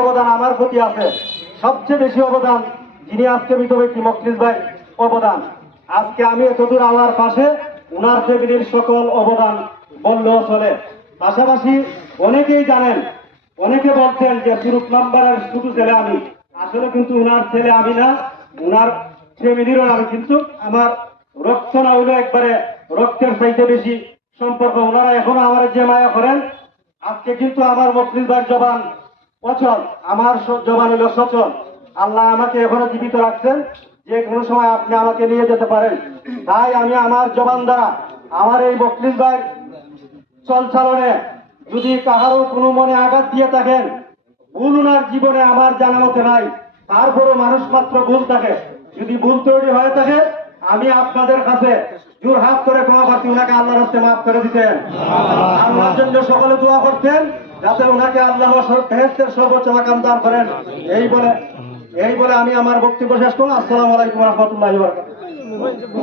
অবদান আমার প্রতি আছে। সবচেয়ে বেশি অবদান যিনি আজকে মৃত ব্যক্তি মখলিস ভাই অবদান। আজকে আমি এতদূর আমার পাশে উনার ফ্যামিলির সকল অবদান বললেও চলে। পাশাপাশি অনেকেই জানেন, অনেকে বলছেন যে গ্রুপ নাম্বারের শুধু ছেলে আমি, আসলে কিন্তু উনার ছেলে আমি না, উনার ফ্যামিলিরও আমি, কিন্তু আমার রক্ত না হইলে একবারে রক্তের চাইতে বেশি সম্পর্ক। ওনারা এখনো আমার যে মায়া করেন, আজকে কিন্তু আমার মখলিস ভাইয়ের জবান অচল, আমার জবান হলো সচল। আল্লাহ আমাকে এখনো জীবিত রাখছেন, যে কোনো সময় আপনি আমাকে নিয়ে যেতে পারেন। তাই আমি আমার জবান দ্বারা আমার এই মখলিস ভাই চলচালনে যদি কাহারও কোনো মনে আঘাত দিয়ে থাকেন, ভুল উনার জীবনে আমার জানা মতে নাই, তারপরও মানুষ মাত্র ভুল থাকে। যদি ভুল তৈরি হয়ে থাকে, আমি আপনাদের কাছে জোর হাত করে ক্ষমা প্রার্থী, উনাকে আল্লাহর রাস্তে মাফ করে দিতেন। আল্লাহর জন্য সকলে দোয়া করতেন যাতে উনাকে আল্লাহ বেহেশতের সর্বোচ্চ মাকাম দান করেন। এই বলে আমি আমার বক্তব্য শেষ করলাম। আসসালামু আলাইকুম ওয়া রাহমাতুল্লাহি ওয়া বারাকাতুহু।